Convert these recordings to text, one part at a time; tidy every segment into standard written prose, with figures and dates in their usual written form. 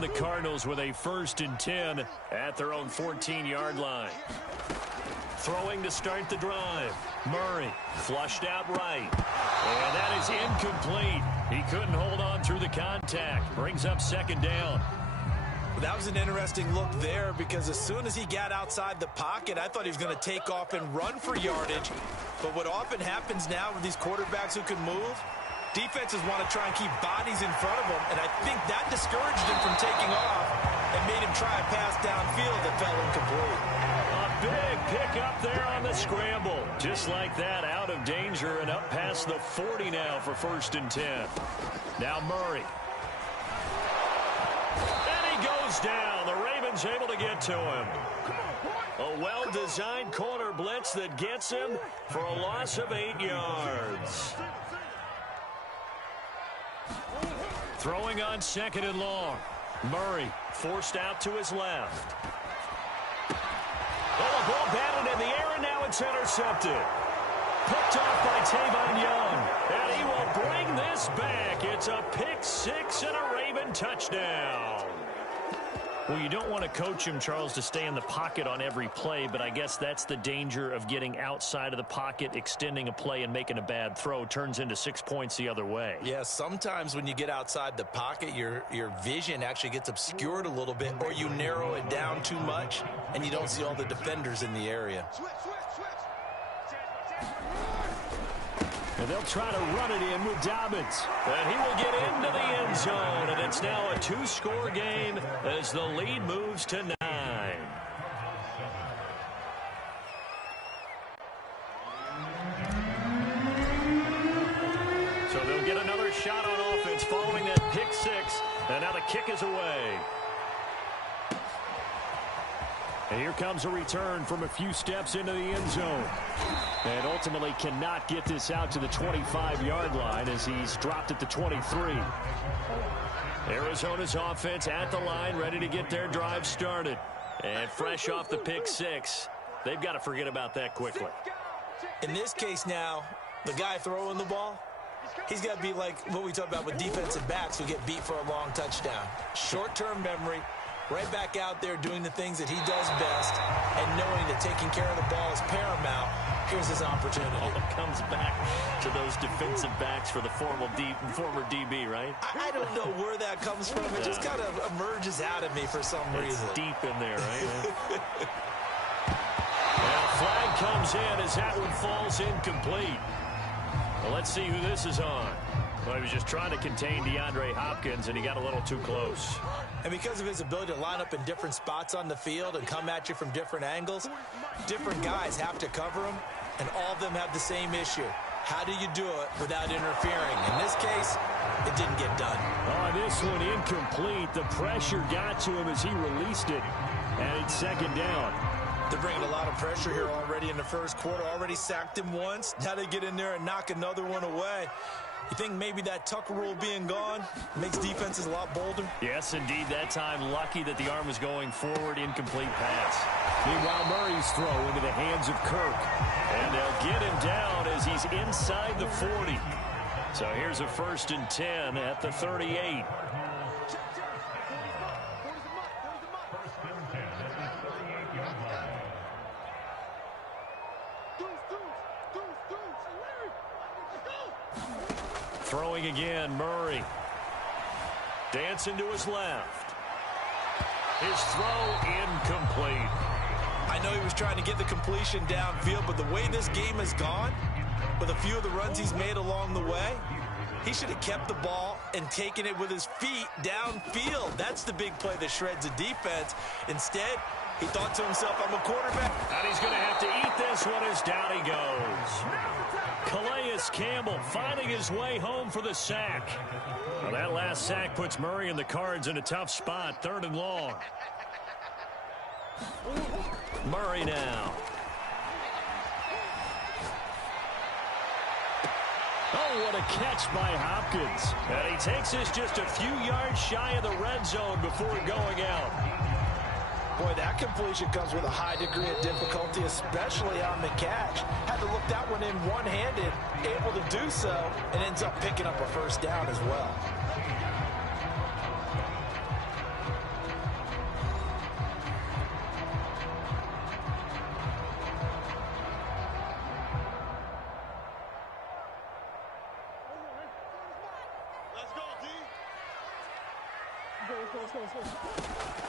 the Cardinals with a 1st and 10 at their own 14-yard line. Throwing to start the drive. Murray flushed out right. And that is incomplete. He couldn't hold on through the contact. Brings up 2nd down. That was an interesting look there because as soon as he got outside the pocket, I thought he was going to take off and run for yardage. But what often happens now with these quarterbacks who can move, defenses want to try and keep bodies in front of them, and I think that discouraged him from taking off and made him try a pass downfield that fell incomplete. A big pick up there on the scramble. Just like that, out of danger and up past the 40 now for 1st and 10. Now Murray. Goes down. The Ravens able to get to him. A well-designed corner blitz that gets him for a loss of 8 yards. Throwing on 2nd and long. Murray forced out to his left. Oh, the ball batted in the air, and now it's intercepted. Picked off by Tavon Young. And he will bring this back. It's a pick 6 and a Raven touchdown. Well, you don't want to coach him, Charles, to stay in the pocket on every play, but I guess that's the danger of getting outside of the pocket, extending a play, and making a bad throw. Turns into 6 points the other way. Yeah, sometimes when you get outside the pocket, your vision actually gets obscured a little bit, or you narrow it down too much, and you don't see all the defenders in the area. And they'll try to run it in with Dobbins. And he will get into the end zone. And it's now a 2-score game as the lead moves to 9. So they'll get another shot on offense following that pick 6. And now the kick is away. And here comes a return from a few steps into the end zone. And ultimately cannot get this out to the 25-yard line as he's dropped at the 23. Arizona's offense at the line, ready to get their drive started. And fresh off the pick 6, they've got to forget about that quickly. In this case now, the guy throwing the ball, he's got to be like what we talk about with defensive backs who get beat for a long touchdown. Short-term memory. Right back out there doing the things that he does best and knowing that taking care of the ball is paramount. Here's his opportunity. All comes back to those defensive backs for the former DB, right? I don't know where that comes from. It just kind of emerges out of me for some reason. It's deep in there, right? Now, flag comes in as that one falls incomplete. Well, let's see who this is on. Well, he was just trying to contain DeAndre Hopkins, and he got a little too close. And because of his ability to line up in different spots on the field and come at you from different angles, different guys have to cover him, and all of them have the same issue. How do you do it without interfering? In this case, it didn't get done. Oh, this one incomplete. The pressure got to him as he released it, and it's 2nd down. They're bringing a lot of pressure here already in the first quarter. Already sacked him once. Now they get in there and knock another one away. You think maybe that Tucker rule being gone makes defenses a lot bolder? Yes, indeed. That time, lucky that the arm was going forward. Incomplete pass. Meanwhile, Murray's throw into the hands of Kirk. And they'll get him down as he's inside the 40. So here's a 1st and 10 at the 38. Throwing again, Murray. Dancing to his left. His throw incomplete. I know he was trying to get the completion downfield, but the way this game has gone, with a few of the runs he's made along the way, he should have kept the ball and taken it with his feet downfield. That's the big play that shreds a defense. Instead, he thought to himself, I'm a quarterback. And he's going to have to eat this one as down he goes. Calais Campbell finding his way home for the sack. Well, that last sack puts Murray and the Cards in a tough spot. 3rd and long. Murray now. Oh, what a catch by Hopkins. And he takes this just a few yards shy of the red zone before going out. Boy, that completion comes with a high degree of difficulty, especially on the catch. Had to look that one in one-handed, able to do so, and ends up picking up a 1st down as well.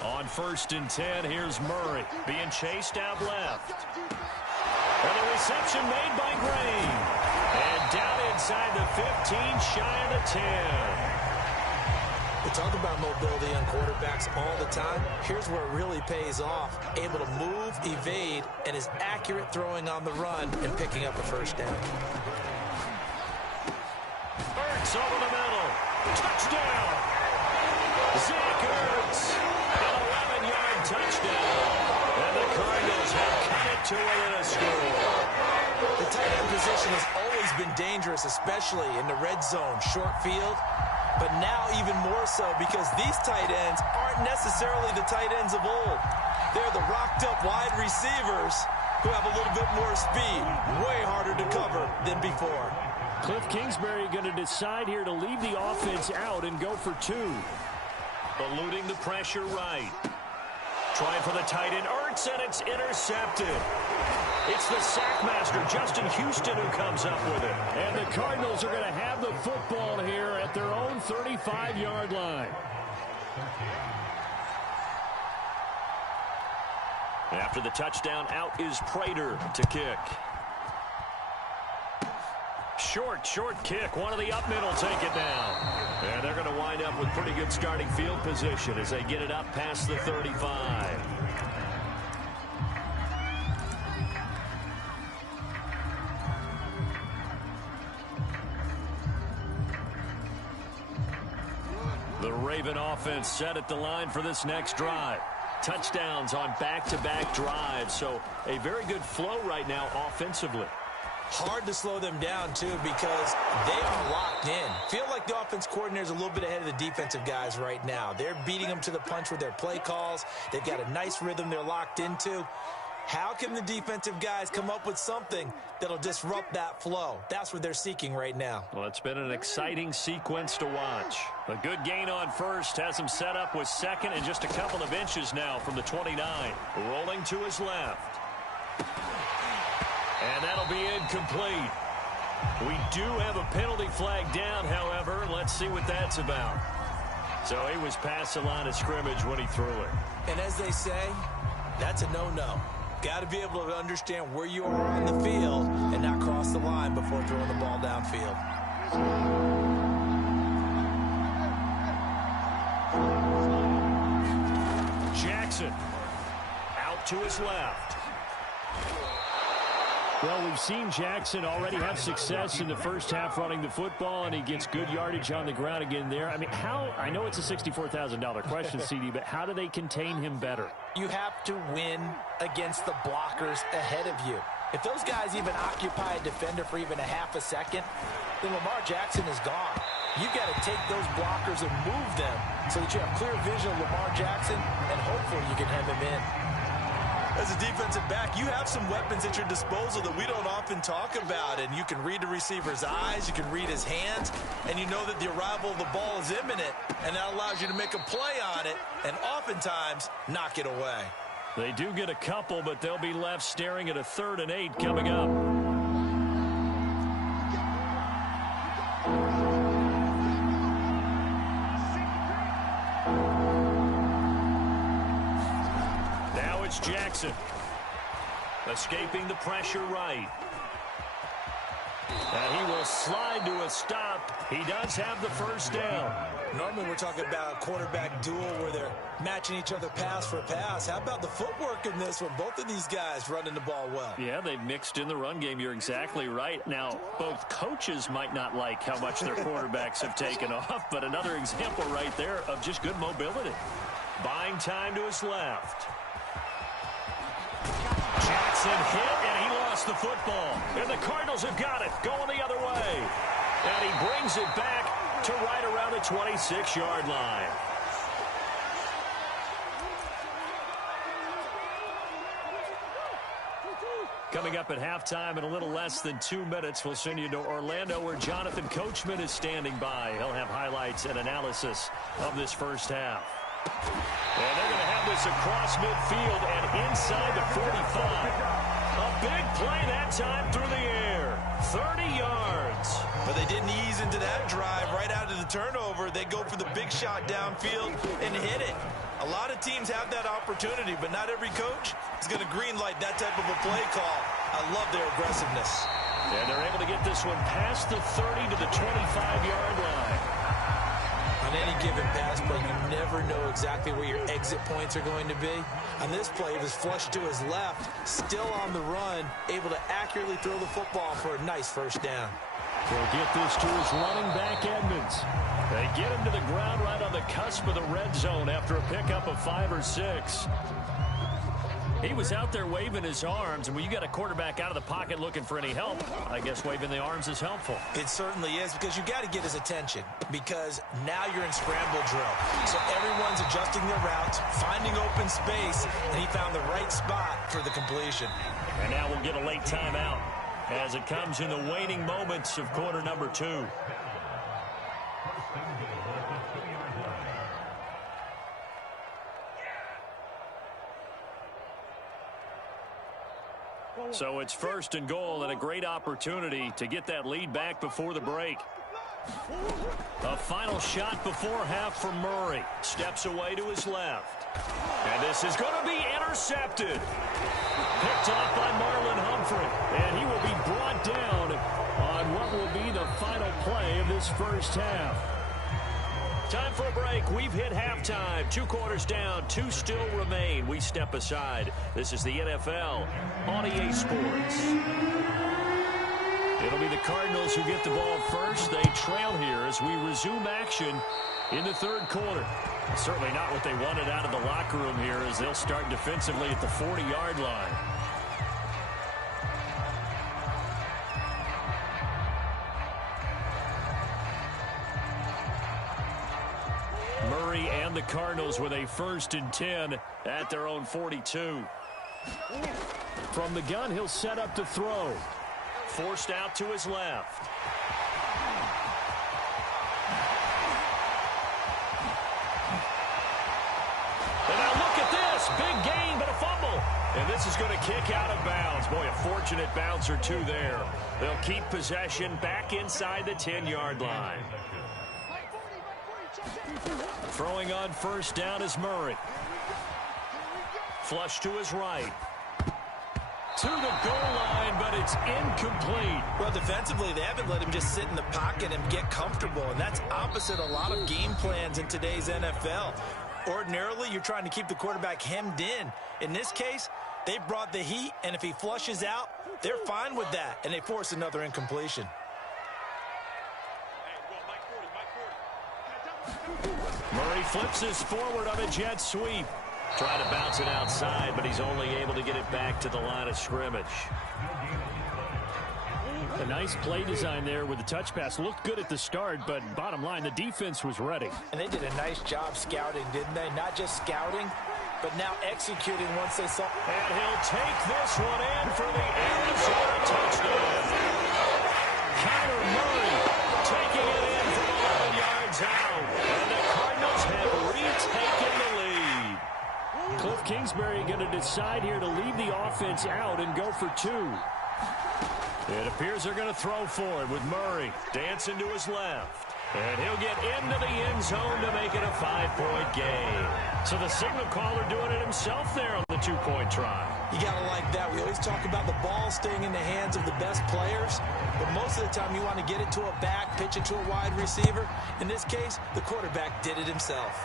On 1st and 10, here's Murray being chased out left. And the reception made by Green. And down inside the 15, shy of the 10. We talk about mobility on quarterbacks all the time. Here's where it really pays off. Able to move, evade, and is accurate throwing on the run and picking up a first down. Ertz over the middle. Touchdown. Zach Ertz. An 11-yard touchdown. And the Cardinals have cut it to within a score. The tight end position has always been dangerous, especially in the red zone, short field. But now even more so because these tight ends aren't necessarily the tight ends of old. They're the rocked-up wide receivers who have a little bit more speed, way harder to cover than before. Cliff Kingsbury going to decide here to leave the offense out and go for 2. Eluding the pressure right. Trying for the tight end, Ertz, and it's intercepted. It's the sack master, Justin Houston, who comes up with it. And the Cardinals are going to have the football here at their own 35-yard line. After the touchdown, out is Prater to kick. Short kick. One of the up middle take it down. And they're going to wind up with pretty good starting field position as they get it up past the 35. The Raven offense set at the line for this next drive. Touchdowns on back-to-back drives, so a very good flow right now offensively. Hard to slow them down, too, because they are locked in. Feel like the offense coordinator is a little bit ahead of the defensive guys right now. They're beating them to the punch with their play calls. They've got a nice rhythm they're locked into. How can the defensive guys come up with something that'll disrupt that flow? That's what they're seeking right now. Well, it's been an exciting sequence to watch. A good gain on first has him set up with second and just a couple of inches now from the 29. Rolling to his left. And that'll be incomplete. We do have a penalty flag down, however. Let's see what that's about. So he was past the line of scrimmage when he threw it. And as they say, that's a no-no. Got to be able to understand where you are on the field and not cross the line before throwing the ball downfield. Jackson out to his left. Well, we've seen Jackson already have success in the first half running the football, and he gets good yardage on the ground again there. I mean, I know it's a $64,000 question, CD, but how do they contain him better? You have to win against the blockers ahead of you. If those guys even occupy a defender for even a half a second, then Lamar Jackson is gone. You've got to take those blockers and move them so that you have clear vision of Lamar Jackson, and hopefully you can hem him in. As a defensive back, you have some weapons at your disposal that we don't often talk about, and you can read the receiver's eyes, you can read his hands, and you know that the arrival of the ball is imminent, and that allows you to make a play on it and oftentimes knock it away. They do get a couple, but they'll be left staring at a 3rd and 8 coming up. Jackson escaping the pressure right. And he will slide to a stop. He does have the first down. Normally we're talking about a quarterback duel where they're matching each other pass for pass. How about the footwork in this one? Both of these guys running the ball well. Yeah, they've mixed in the run game. You're exactly right. Now, both coaches might not like how much their quarterbacks have taken off, but another example right there of just good mobility. Buying time to his left. Jackson hit, and he lost the football. And the Cardinals have got it, going the other way. And he brings it back to right around the 26-yard line. Coming up at halftime in a little less than 2 minutes, we'll send you to Orlando where Jonathan Coachman is standing by. He'll have highlights and analysis of this first half. And they're going to have this across midfield and inside the 45. A big play that time through the air. 30 yards. But they didn't ease into that drive right out of the turnover, they go for the big shot downfield and hit it. A lot of teams have that opportunity, but not every coach is going to greenlight that type of a play call. I love their aggressiveness. And they're able to get this one past the 30 to the 25-yard line. On any given pass play, you never know exactly where your exit points are going to be. On this play, it was flushed to his left, still on the run, able to accurately throw the football for a nice first down. They'll get this to his running back, Edmonds. They get him to the ground right on the cusp of the red zone after a pickup of 5 or 6. He was out there waving his arms, and when you got a quarterback out of the pocket looking for any help, I guess waving the arms is helpful. It certainly is, because you got to get his attention, because now you're in scramble drill. So everyone's adjusting their routes, finding open space, and he found the right spot for the completion. And now we'll get a late timeout as it comes in the waning moments of quarter number 2. So it's 1st and goal, and a great opportunity to get that lead back before the break. A final shot before half for Murray. Steps away to his left. And this is going to be intercepted. Picked off by Marlon Humphrey. And he will be brought down on what will be the final play of this first half. Time for a break. We've hit halftime. 2 quarters down. 2 still remain. We step aside. This is the NFL on EA Sports. It'll be the Cardinals who get the ball first. They trail here as we resume action in the 3rd quarter. Certainly not what they wanted out of the locker room here, as they'll start defensively at the 40-yard line. Murray and the Cardinals with a 1st and 10 at their own 42. From the gun, he'll set up to throw. Forced out to his left. And now look at this. Big gain, but a fumble. And this is going to kick out of bounds. Boy, a fortunate bounce or 2 there. They'll keep possession back inside the 10-yard line. Throwing on 1st down is Murray. Flush to his right. To the goal line, but it's incomplete. Well, defensively, they haven't let him just sit in the pocket and get comfortable, and that's opposite a lot of game plans in today's NFL. Ordinarily, you're trying to keep the quarterback hemmed in. In this case, they brought the heat, and if he flushes out, they're fine with that, and they force another incompletion. Murray flips this forward on a jet sweep. Trying to bounce it outside, but he's only able to get it back to the line of scrimmage. A nice play design there with the touch pass. Looked good at the start, but bottom line, the defense was ready. And they did a nice job scouting, didn't they? Not just scouting, but now executing once they saw. And he'll take this one in for the Arizona touchdown. Kyler Murray taking it in from 11 yards out. And the Cardinals have retaken the lead. Cliff Kingsbury going to decide here to leave the offense out and go for 2. It appears they're going to throw for it with Murray dancing to his left. And he'll get into the end zone to make it a 5-point game. So the signal caller doing it himself there on the 2-point try. You got to like that. We always talk about the ball staying in the hands of the best players, but most of the time you want to get it to a back, pitch it to a wide receiver. In this case, the quarterback did it himself.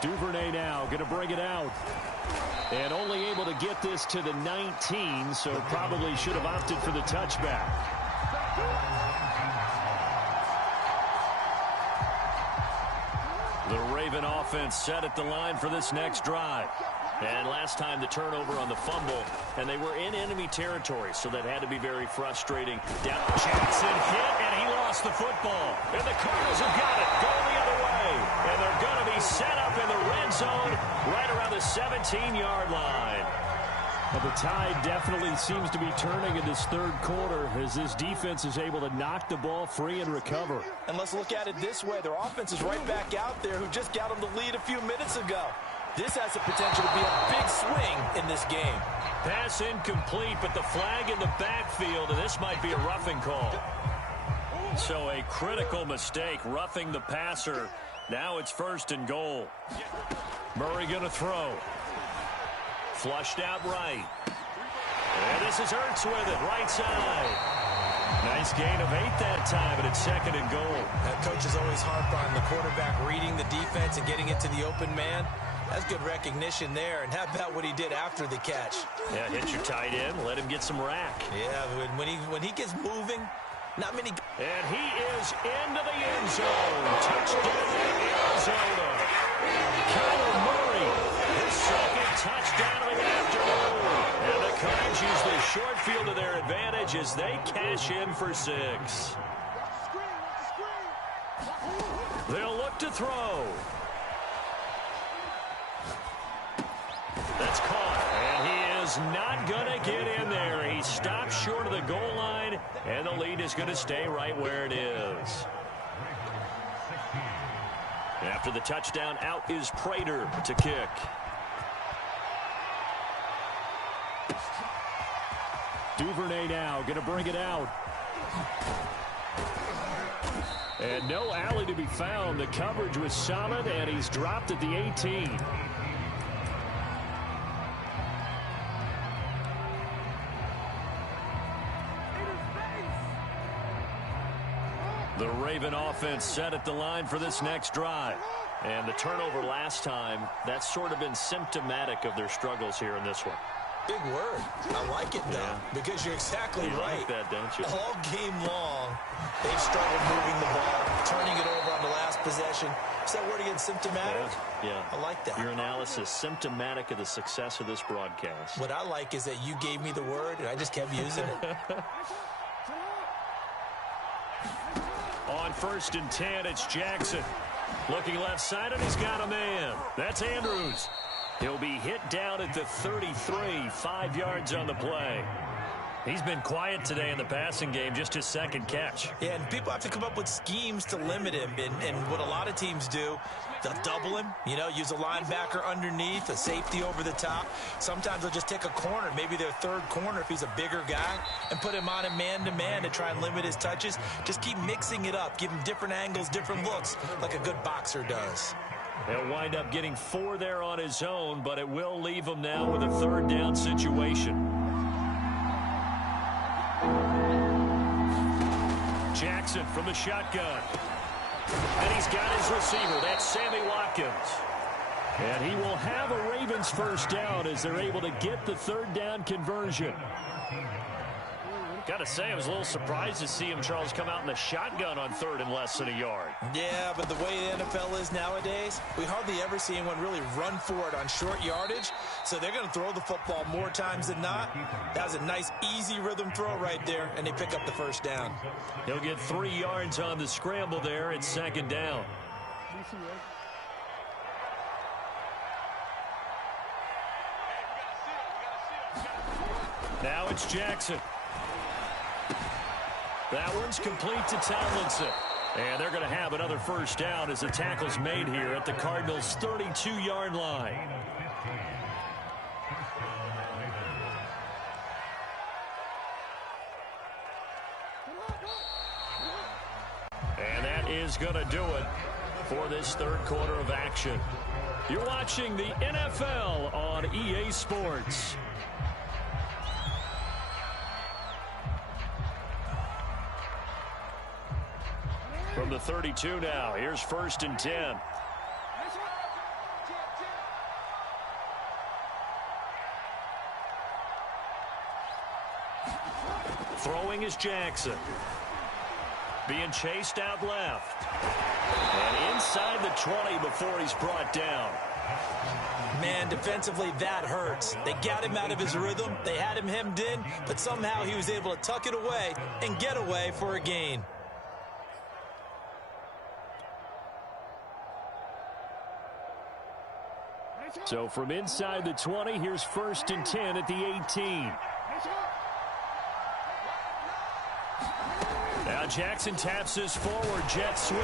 Duvernay now going to bring it out. And only able to get this to the 19, so probably should have opted for the touchback. The Raven offense set at the line for this next drive. And last time the turnover on the fumble, and they were in enemy territory, so that had to be very frustrating. Down Jackson hit, and he lost the football. And the Cardinals have got it, going the other way. And they're going to be set up in the red zone right around the 17-yard line. Well, the tide definitely seems to be turning in this 3rd quarter as this defense is able to knock the ball free and recover. And let's look at it this way. Their offense is right back out there who just got them the lead a few minutes ago. This has the potential to be a big swing in this game. Pass incomplete, but the flag in the backfield, and this might be a roughing call. So a critical mistake, roughing the passer. Now it's 1st and goal. Murray going to throw. Flushed out right. And this is Ertz with it, right side. Nice gain of 8 that time, and it's 2nd and goal. That coach is always harp on the quarterback reading the defense and getting it to the open man. That's good recognition there. And how about what he did after the catch? Yeah, hit your tight end, let him get some rack. Yeah, when he gets moving, not many. And he is into the end zone. Touchdown, Arizona. Kyler Murray, his 2nd touchdown of the afternoon. And the Cards use the short field to their advantage as they cash in for 6. They'll look to throw. That's caught, and he is not going to get in there. He stops short of the goal line, and the lead is going to stay right where it is. After the touchdown, out is Prater to kick. Duvernay now going to bring it out. And no alley to be found. The coverage was solid, and he's dropped at the 18. The Raven offense set at the line for this next drive. And the turnover last time, that's sort of been symptomatic of their struggles here in this one. Big word. I like it, though, because you're exactly right. Like that, don't you? All game long, they've struggled moving the ball, turning it over on the last possession. Is that word again, symptomatic? Yeah. I like that. Your analysis, symptomatic of the success of this broadcast. What I like is that you gave me the word, and I just kept using it. On 1st and 10, it's Jackson. Looking left side, and he's got a man. That's Andrews. He'll be hit down at the 33, 5 yards on the play. He's been quiet today in the passing game, just his 2nd catch. Yeah, and people have to come up with schemes to limit him. And what a lot of teams do, they'll double him, use a linebacker underneath, a safety over the top. Sometimes they'll just take a corner, maybe their 3rd corner if he's a bigger guy, and put him on him man-to-man to try and limit his touches. Just keep mixing it up, give him different angles, different looks, like a good boxer does. He'll wind up getting 4 there on his own, but it will leave him now with a 3rd down situation. Jackson from the shotgun. And he's got his receiver. That's Sammy Watkins. And he will have a Ravens 1st down as they're able to get the 3rd down conversion. Got to say, I was a little surprised to see him, Charles, come out in the shotgun on 3rd and less than a yard. Yeah, but the way the NFL is nowadays, we hardly ever see anyone really run for it on short yardage. So they're going to throw the football more times than not. That was a nice, easy rhythm throw right there, and they pick up the 1st down. He'll get 3 yards on the scramble there. It's 2nd down. Now it's Jackson. That one's complete to Tomlinson. And they're going to have another 1st down as the tackle's made here at the Cardinals' 32-yard line. And that is going to do it for this 3rd quarter of action. You're watching the NFL on EA Sports. From the 32 now, here's 1st and 10. Throwing is Jackson. Being chased out left. And inside the 20 before he's brought down. Man, defensively, that hurts. They got him out of his rhythm. They had him hemmed in, but somehow he was able to tuck it away and get away for a gain. So from inside the 20, here's 1st and 10 at the 18. Now Jackson taps this forward jet sweep.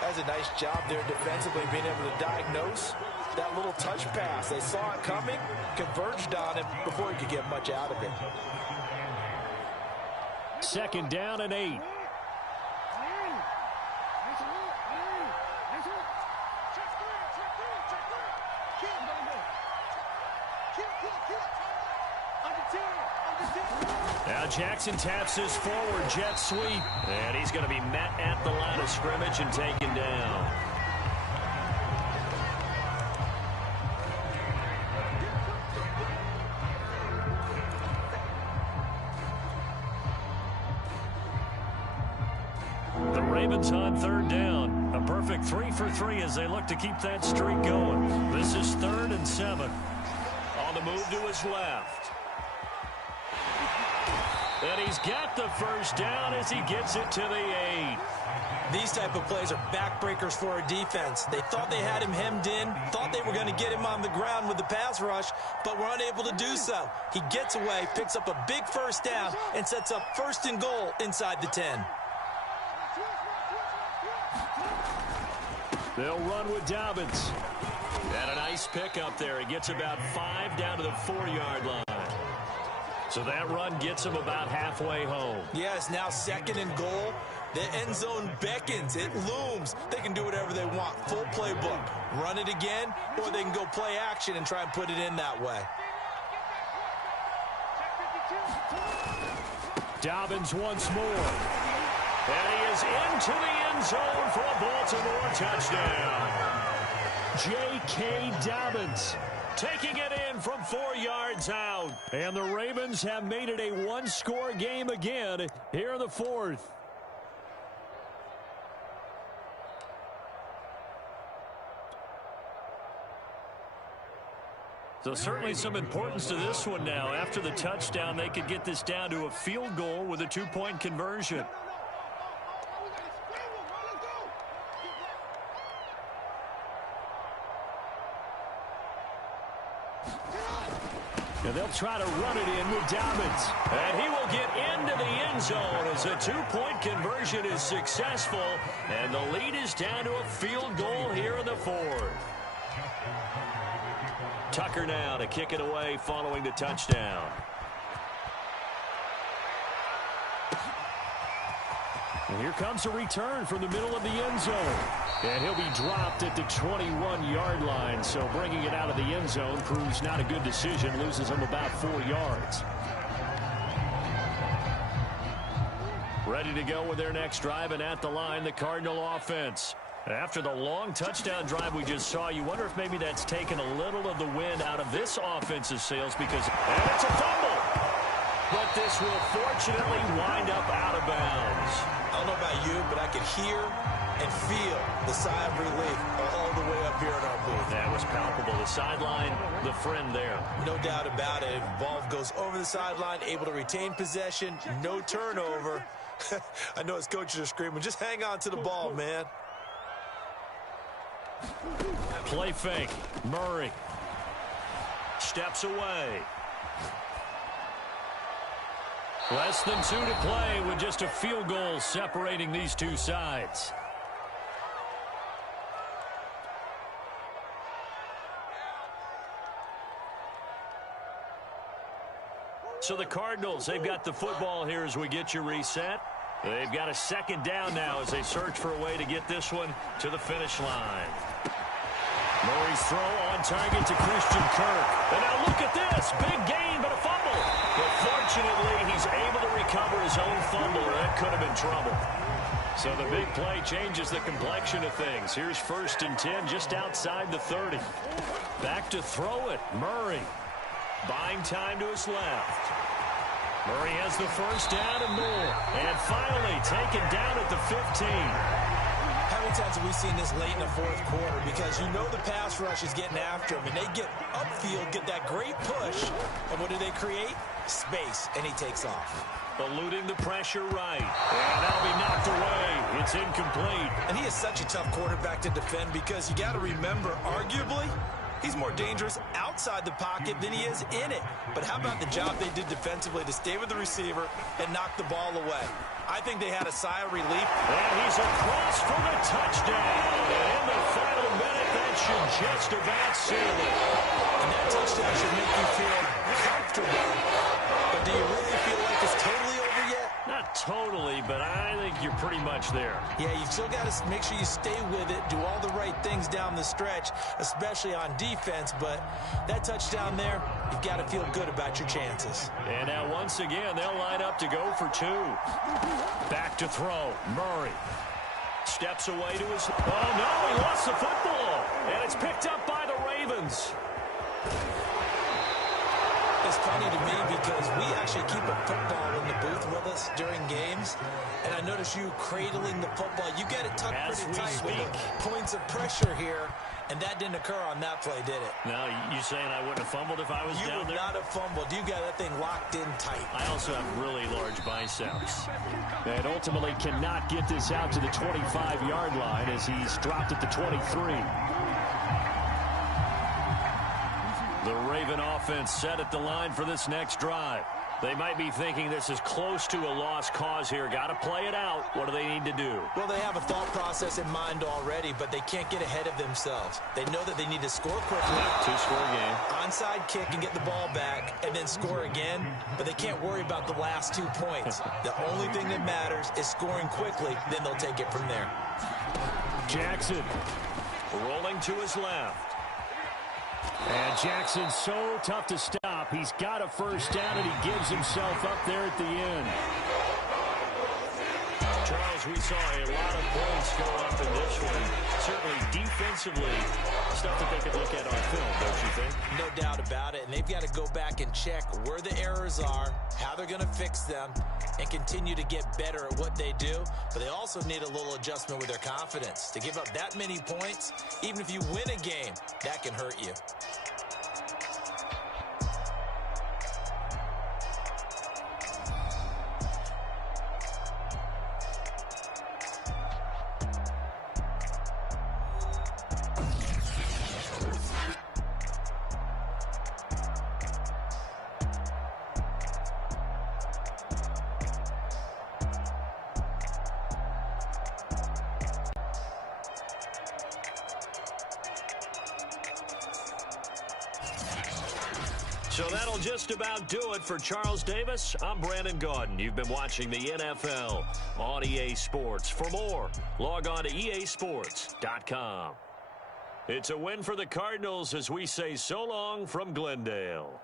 That's a nice job there defensively, being able to diagnose that little touch pass. They saw it coming, converged on him before he could get much out of it. Second down and 8. Now Jackson taps his forward jet sweep. And he's going to be met at the line of scrimmage and taken down. The Ravens on third down. A perfect 3 for 3 as they look to keep that streak going. This is 3rd and 7. On the move to his left. And he's got the first down as he gets it to the 8. These type of plays are backbreakers for a defense. They thought they had him hemmed in, thought they were going to get him on the ground with the pass rush, but were unable to do so. He gets away, picks up a big first down, and sets up 1st and goal inside the 10. They'll run with Dobbins. And a nice pickup there. He gets about 5 down to the 4-yard line. So that run gets him about halfway home. Yeah, it's now 2nd and goal. The end zone beckons. It looms. They can do whatever they want. Full playbook. Run it again, or they can go play action and try and put it in that way. Dobbins once more. And he is into the end zone for a Baltimore touchdown. J.K. Dobbins taking it in from 4 yards out. And the Ravens have made it a one-score game again here in the 4th. So certainly some importance to this one now. After the touchdown, they could get this down to a field goal with a 2-point conversion. And they'll try to run it in with Dobbins. And he will get into the end zone as a 2-point conversion is successful. And the lead is down to a field goal here in the 4th. Tucker now to kick it away following the touchdown. And here comes a return from the middle of the end zone. And he'll be dropped at the 21-yard line. So bringing it out of the end zone proves not a good decision. Loses him about 4 yards. Ready to go with their next drive, and at the line, the Cardinal offense. After the long touchdown drive we just saw, you wonder if maybe that's taken a little of the wind out of this offensive sails because and it's a fumble. But this will fortunately wind up out of bounds. I don't know about you, but I could hear and feel the sigh of relief all the way up here in our booth. That was palpable. The sideline, the friend there. No doubt about it. Ball goes over the sideline, able to retain possession, no turnover. I know his coaches are screaming, just hang on to the ball, man. Play fake. Murray steps away. Less than 2 to play with just a field goal separating these two sides. So the Cardinals, they've got the football here as we get you reset. They've got a 2nd down now as they search for a way to get this one to the finish line. Murray's throw on target to Christian Kirk. And now look at this. Big gain, but a fumble. But fortunately, he's able to recover his own fumble. That could have been trouble. So the big play changes the complexion of things. Here's 1st and 10 just outside the 30. Back to throw it. Murray. Buying time to his left. Murray has the first down and more. And finally taken down at the 15. How many times have we seen this late in the 4th quarter? Because you know the pass rush is getting after him, and they get upfield, get that great push, and what do they create? Space, and he takes off. Eluding the pressure right. And that'll be knocked away. It's incomplete. And he is such a tough quarterback to defend because you got to remember, arguably, he's more dangerous outside the pocket than he is in it. But how about the job they did defensively to stay with the receiver and knock the ball away? I think they had a sigh of relief. And he's across for the touchdown. And in the final minute, that should just about seal it. And that touchdown should make you feel comfortable. But do you really feel like it's totally over yet? Not totally, but I think you're pretty much there. Yeah, you've still got to make sure you stay with it, do all the right things down the stretch, especially on defense. But that touchdown there, you've got to feel good about your chances. And now once again, they'll line up to go for 2. Back to throw. Murray steps away to his... Oh, no, he lost the football. And it's picked up by the Ravens. It's funny to me because we actually keep a football in the booth with us during games, and I notice you cradling the football. You get it tucked pretty tight with the points of pressure here, and that didn't occur on that play, did it? No, you saying I wouldn't have fumbled if I was down there? You would not have fumbled. You got that thing locked in tight. I also have really large biceps. And ultimately cannot get this out to the 25-yard line as he's dropped at the 23. The Raven offense set at the line for this next drive. They might be thinking this is close to a lost cause here. Got to play it out. What do they need to do? Well, they have a thought process in mind already, but they can't get ahead of themselves. They know that they need to score quickly. 2-score game. Onside kick and get the ball back and then score again, but they can't worry about the last 2 points. The only thing that matters is scoring quickly, then they'll take it from there. Jackson rolling to his left. And Jackson's so tough to stop. He's got a first down, and he gives himself up there at the end. Charles, we saw a lot of points go up in this one. Certainly defensively, stuff that they could look at on film, don't you think? No doubt about it, and they've got to go back and check where the errors are, how they're going to fix them, and continue to get better at what they do. But they also need a little adjustment with their confidence. To give up that many points, even if you win a game, that can hurt you. So that'll just about do it for Charles Davis. I'm Brandon Gaudin. You've been watching the NFL on EA Sports. For more, log on to easports.com. It's a win for the Cardinals as we say so long from Glendale.